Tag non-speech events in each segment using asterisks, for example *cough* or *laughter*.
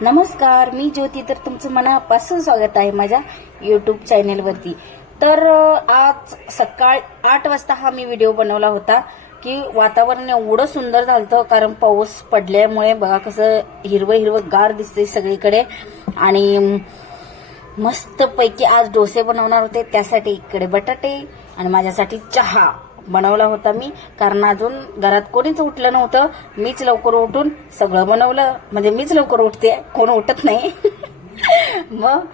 नमस्कार मी ज्योती. तर तुमचं मनापासून स्वागत आहे माझ्या युट्यूब चॅनेलवरती तर आज सकाळ आठ वाजता हा मी व्हिडिओ बनवला होता की वातावरण एवढं सुंदर झालं कारण पाऊस पडल्यामुळे बघा कसं हिरवं हिरवं गार दिसते सगळीकडे. आणि मस्तपैकी आज डोसे बनवणार होते त्यासाठी इकडे बटाटे आणि माझ्यासाठी चहा. बनवला होता मी. कारण अजून घरात कोणीच उठलं नव्हतं. मीच लवकर उठून सगळं बनवलं. म्हणजे मीच लवकर उठते. कोण उठत नाही. *laughs* मग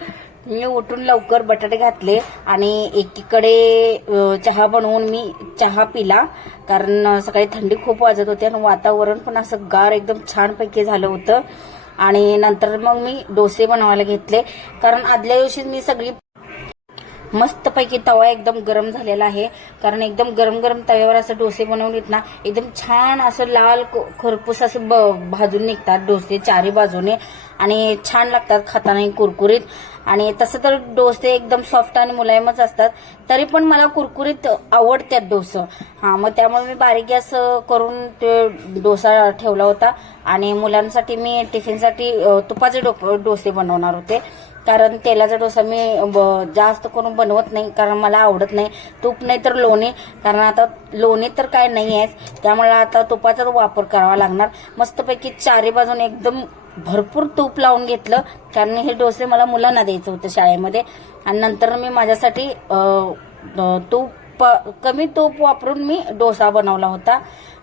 मी उठून लवकर बटाटे घातले आणि एकीकडे चहा बनवून मी चहा पिला. कारण सकाळी थंडी खूप वाजत होती आणि वातावरण पण असं गार एकदम छानपैकी झालं होतं. आणि नंतर मग मी डोसे बनवायला घेतले. कारण आदल्या दिवशी मी सगळी मस्तपैकी तवा एकदम गरम झालेला आहे. कारण एकदम गरम गरम तव्यावर असं डोसे बनवलेत ना एकदम छान असं लाल खरपूस असं ब- भाजून निघतात डोसे चारी बाजूने. आणि छान लागतात खाताना कुरकुरीत. आणि तसं तर डोसे एकदम सॉफ्ट आणि मुलायमच असतात. तरी पण मला कुरकुरीत आवडतात डोसं. हा मग त्यामुळे मी बारीक गॅस करून ते डोसा ठेवला होता. आणि मुलांसाठी मी टिफिनसाठी तुपाचे डो- डोसे बनवणार होते. कारण तेलाचा डोसा मी ब- जास्त करून बनवत नाही कारण मला आवडत नाही. तूप नाही तर लोणी कारण आता लोणी तर काय नाही आहे त्यामुळे आता तुपाचाच वापर करावा लागणार. मस्तपैकी चारी बाजून एकदम भरपूर तूप लावून घेतलं. कारण हे डोसे मला मुलांना द्यायचं होतं शाळेमध्ये. आणि नंतर मी माझ्यासाठी तूप कमी तूप वापरून मी डोसा बनवला होता.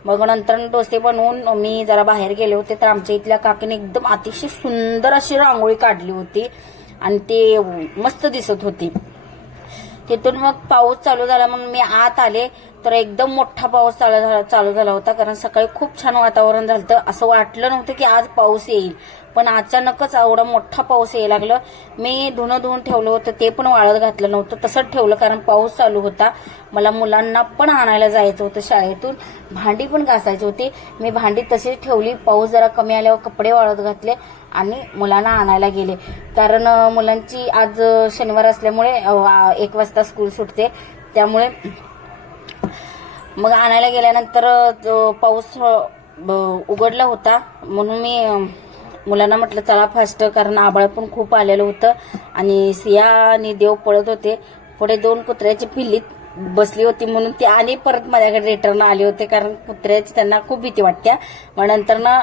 मग नंतर डोसे बनवून मी जरा बाहेर गेले होते तर आमच्या इथल्या काकीने एकदम अतिशय सुंदर अशी रांगोळी काढली होती. आणि ते मस्त दिसत होती. तिथून मग पाऊस चालू झाला मग मी आत आले तर एकदम मोठा पाऊस चालू झाला चालू झाला होता कारण सकाळी खूप छान वातावरण झालं असं वाटलं नव्हतं की आज पाऊस येईल पण अचानकच एवढा मोठा पाऊस यायला लागलं. मी धुणं धुवून ठेवलं होतं ते पण वाळत घातलं नव्हतं तसंच ठेवलं कारण पाऊस चालू होता. मला मुलांना पण आणायला जायचं होतं शाळेतून भांडी पण घासायची होती. मी भांडी तशीच ठेवली पाऊस जरा कमी आल्यावर कपडे वाळत घातले आणि मुलांना आणायला गेले. कारण मुलांची आज शनिवार असल्यामुळे एक वाजता स्कूल सुटते. त्यामुळे मग आणायला गेल्यानंतर जो पाऊस ब- उघडला होता म्हणून मी मुलांना म्हटलं चला फास्ट कारण आबाळ पण खूप आलेलं होतं आणि सिया आणि देव पळत होते. पुढे दोन कुत्र्याची पिल्लीत बसली होती म्हणून ते आणि परत माझ्याकडे रिटर्न आले होते कारण कुत्र्याची त्यांना खूप भीती वाटते. मग नंतर ना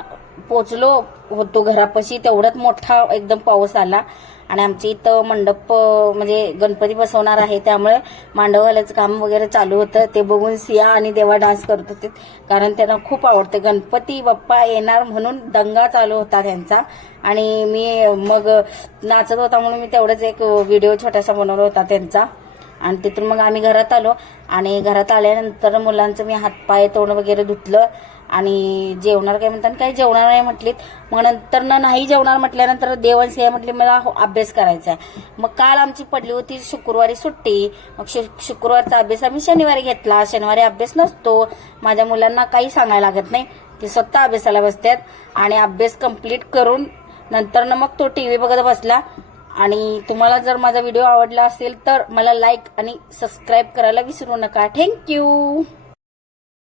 पोचलो होतो घरापाशी. तेवढ्यात मोठा एकदम पाऊस आला. आणि आमच्या इथं मंडप म्हणजे गणपती बसवणार आहे. त्यामुळे मांडव घालायचं काम वगैरे चालू होतं. ते बघून सिया आणि देवा डान्स करत होते. कारण त्यांना खूप आवडतं. गणपती बाप्पा येणार म्हणून दंगा चालू होता त्यांचा. आणि मी मग नाचत होता म्हणून मी तेवढंच एक व्हिडिओ छोटासा बनवला होता त्यांचा. आणि तिथून मग आम्ही घरात आलो. आणि घरात आल्यानंतर मुलांचं मी हातपाय तोंड वगैरे धुतलं. आणि जेवणार काय म्हणतात काही जेवणार नाही म्हटलीत. मग नंतर ना नाही जेवणार म्हटल्यानंतर देवन सिंह म्हटले मला हो- अभ्यास करायचा आहे. मग काल आमची पडली होती शुक्रवारी सुट्टी. मग शुक्रवारचा अभ्यास आम्ही शनिवारी घेतला. शनिवारी अभ्यास नसतो. माझ्या मुलांना काही सांगायला लागत नाही. ते स्वतः अभ्यासाला बसतात आणि अभ्यास कंप्लीट करून नंतर ना मग तो टी व्ही बघत बसला. आणि तुम्हाला जर माझा व्हिडिओ आवडला असेल तर मला लाईक आणि सबस्क्राईब करायला विसरू नका. थँक्यू